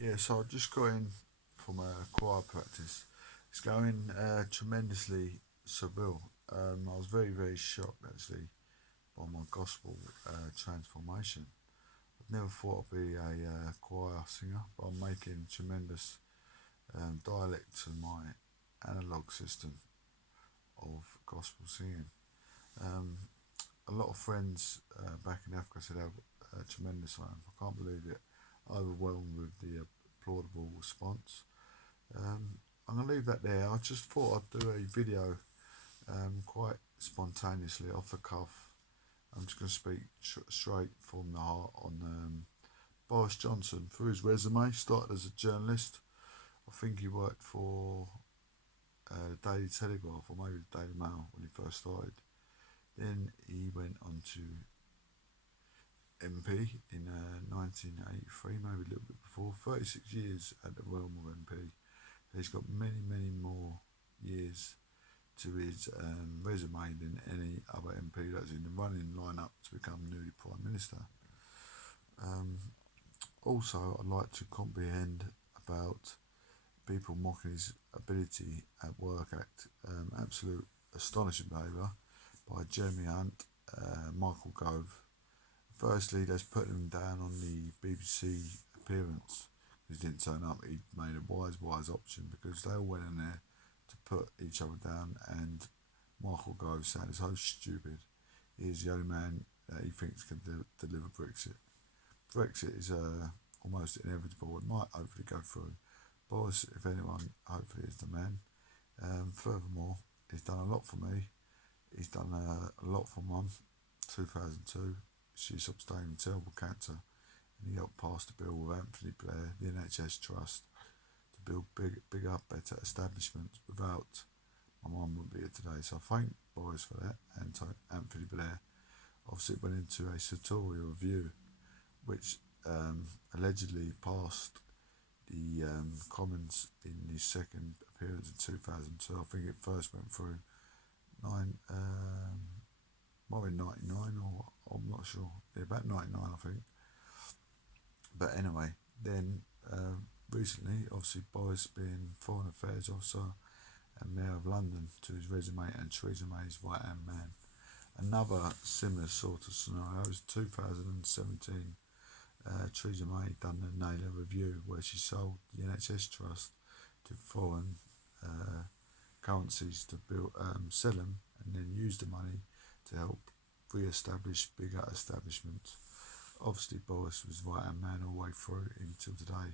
Yeah, so I just got in from a choir practice. It's going tremendously surreal. I was very shocked actually by my gospel transformation. I'd never thought I'd be a choir singer, but I'm making tremendous dialect to my analog system of gospel singing. Um, a lot of friends back in Africa said how tremendous I am. I can't believe it. Overwhelmed with the applaudable response. I'm gonna leave that there. I just thought I'd do a video quite spontaneously off the cuff. I'm just gonna speak straight from the heart on Boris Johnson. Through his resume, started as a journalist. I think he worked for the Daily Telegraph or maybe the Daily Mail when he first started. Then he went on to MP in 1983, maybe a little bit before. 36 years at the realm of MP. He's got many more years to his resume than any other MP that's in the running line-up to become newly Prime Minister. Um, Also, I'd like to comprehend about people mocking his ability at work at absolute astonishing behaviour by Jeremy Hunt, Michael Gove. Firstly, let's put him down on the BBC appearance. He didn't turn up. He made a wise option because they all went in there to put each other down, and Michael Gove sounded so stupid. He is the only man that he thinks can deliver Brexit. Brexit is almost inevitable. It might hopefully go through. Boris, if anyone, hopefully is the man. Furthermore, he's done a lot for me. He's done a lot for Mum. 2002, she sustained terrible cancer, and he helped pass the bill with Anthony Blair, the NHS Trust, to build bigger, better establishments. Without my mum wouldn't be here today. So I thank Boris for that, and to Anthony Blair. Obviously, it went into a sartorial review, which allegedly passed the Commons in his second appearance in 2002. I think it first went through nine, might be 99 or I'm not sure. Yeah, about 99, I think. But anyway, then recently, obviously, Boris being Foreign Affairs Officer and Mayor of London to his resume, and Theresa May's right hand man. Another similar sort of scenario was 2017. Theresa May done the Naylor review where she sold the NHS Trust to foreign currencies to build, sell them, and then use the money to help re-establish bigger establishments. Obviously, Boris was right hand man all the way through until today.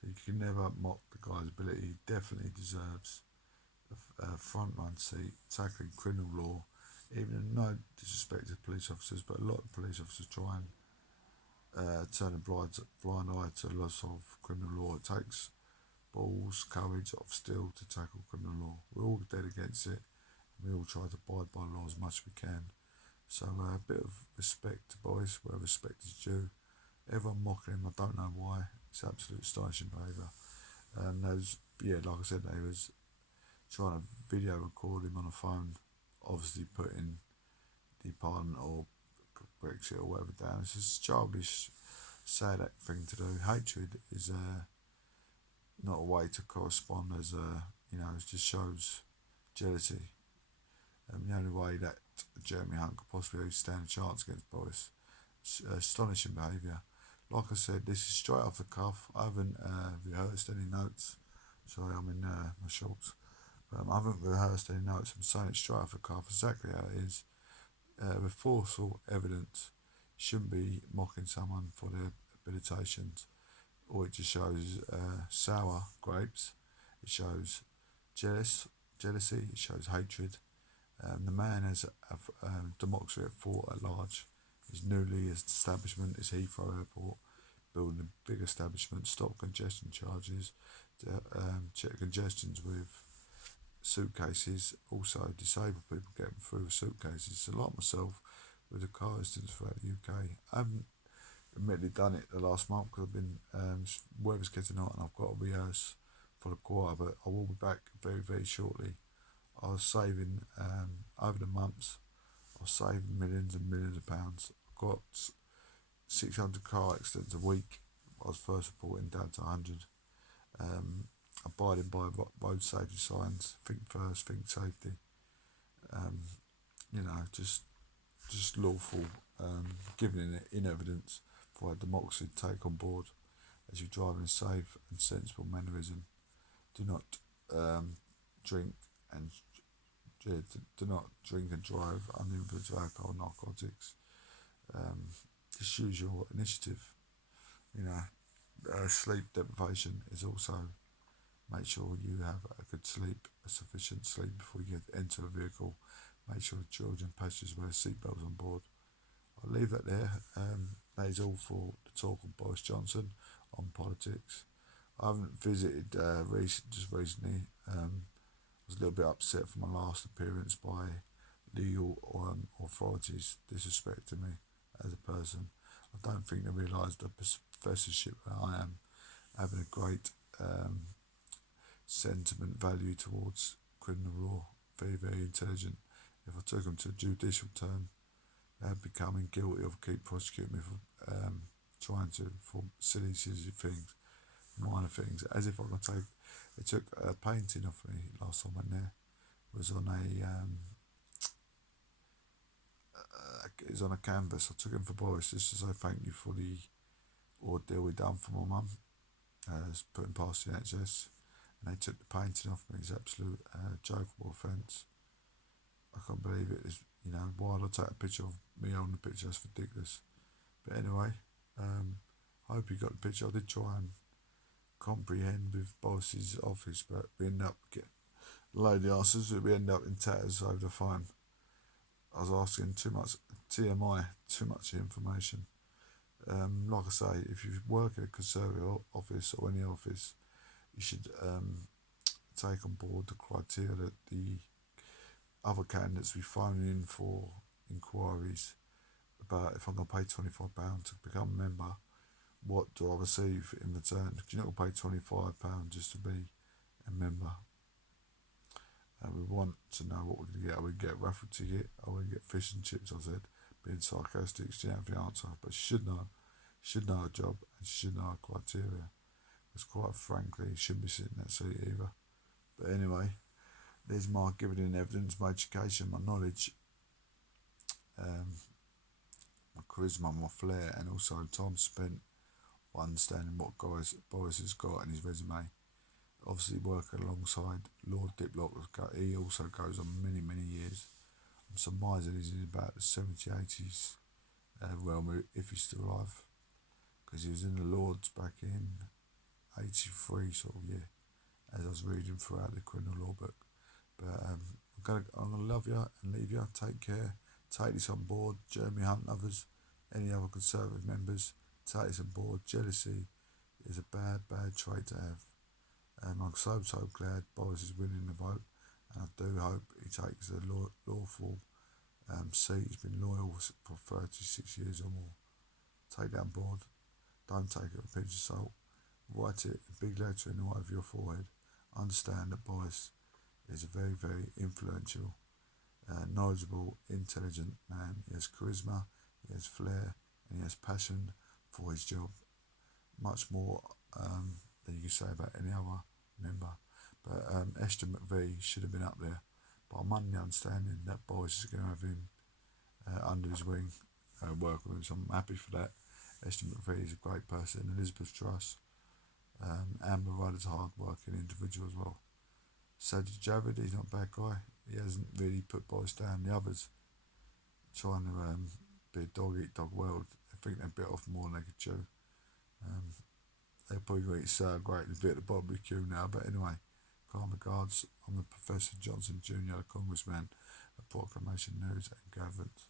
So you can never mock the guy's ability. He definitely deserves a front run seat tackling criminal law. Even no disrespect to police officers, but a lot of police officers try and turn a blind eye to the loss of criminal law. It takes balls, courage of steel to tackle criminal law. We're all dead against it. We all try to abide by law as much as we can. So a bit of respect to Boris where respect is due. Everyone mocking him, I don't know why. It's absolute astonishing behaviour. And those, yeah, like I said, they was trying to video record him on a phone, obviously putting the Parliament or Brexit or whatever down. It's just childish, sad thing to do. Hatred is not a way to correspond as it just shows jealousy. The only way that Jeremy Hunt could possibly stand a chance against Boris. Astonishing behaviour. Like I said, this is straight off the cuff. I haven't rehearsed any notes. Sorry, I'm in my shorts. I haven't rehearsed any notes. I'm saying it straight off the cuff, exactly how it is. With forceful evidence, shouldn't be mocking someone for their habilitations. Or it just shows sour grapes. It shows jealousy. It shows hatred. The man has democracy at thought at large. His newly establishment is Heathrow Airport, building a big establishment, stop congestion charges, check congestions with suitcases, also disabled people getting through with suitcases. So like myself, with the car incidents throughout the UK, I haven't admittedly done it the last month because I've been weather's getting hot and I've got to rehearse for the choir, but I will be back very shortly. I was saving over the months. I was saving millions and millions of pounds. I got 600 car accidents a week. I was first reporting down to 100. Abiding by road safety signs, think first, think safety. Just lawful, giving it in evidence for our democracy to take on board as you drive in a safe and sensible mannerism. Do not drink and do not drink and drive under influence of alcohol or narcotics. Just use your initiative. Sleep deprivation is also make sure you have a good sleep, a sufficient sleep before you enter a vehicle. Make sure the children and passengers wear seatbelts on board. I'll leave that there. That is all for the talk of Boris Johnson on politics. I haven't visited just recently. I was a little bit upset for my last appearance by legal authorities disrespecting me as a person. I don't think they realise the professorship that I am, having a great sentiment value towards criminal law, very, very intelligent. If I took them to a judicial term, they'd be becoming guilty of keep prosecuting me for trying to for silly things, minor things. As if I could take. They took a painting off me last time I went there. It was on a canvas. I took him for Boris just to say thank you for the ordeal we done for my mum. Putting past the NHS, and they took the painting off me. It's absolute jokeable offence. I can't believe it. Why would I take a picture of me on the picture? That's ridiculous. But anyway, I hope you got the picture. I did try and comprehend with Boris's office, but we ended up getting a load of answers. We ended up in tatters over the phone. I was asking too much TMI, too much information. Like I say, if you work in a Conservative office or any office, you should take on board the criteria that the other candidates be phoning in for inquiries about if I'm going to pay £25 to become a member, what do I receive in return? You're not going to pay £25 just to be a member. We want to know what we're going to get. Are we going to get a raffle ticket? Are we going to get fish and chips? I said, being sarcastic, she didn't have the answer, but she should know. She should know her job and she should know her criteria. Because quite frankly, she shouldn't be sitting in that seat either. But anyway, there's my giving in evidence, my education, my knowledge, my charisma, my flair, and also time spent understanding what Boris has got in his resume. Obviously working alongside Lord Diplock, he also goes on many, many years. I'm surmised that he's in about the 70s, 80s realm, if he's still alive, because he was in the Lords back in 83 sort of year, as I was reading throughout the criminal law book. But I'm gonna love you and leave you. Take care. Take this on board. Jeremy Hunt and others, any other Conservative members, take this on board. Jealousy is a bad, bad trait to have. I'm so glad Boris is winning the vote, and I do hope he takes a lawful seat. He's been loyal for 36 years or more. Take that on board. Don't take it with a pinch of salt. Write it in big letter in the white of your forehead. Understand that Boris is a very, very influential, knowledgeable, intelligent man. He has charisma, he has flair, and he has passion for his job. Much more than you can say about any other member. But Esther McVie should have been up there. But I'm under the understanding that Boris is going to have him under his wing, work with him. So I'm happy for that. Esther McVie is a great person. Elizabeth Truss, Amber Rudd, a hard-working individual as well. Sajid Javid, he's not a bad guy. He hasn't really put Boris down. The others trying to be a dog-eat-dog world. I think they bit off more than they could chew. They're probably going to eat sour grapes and be at the barbecue now. But anyway, kind regards. I'm the Professor Johnson Jr., the Congressman, at Proclamation News and Gaverns.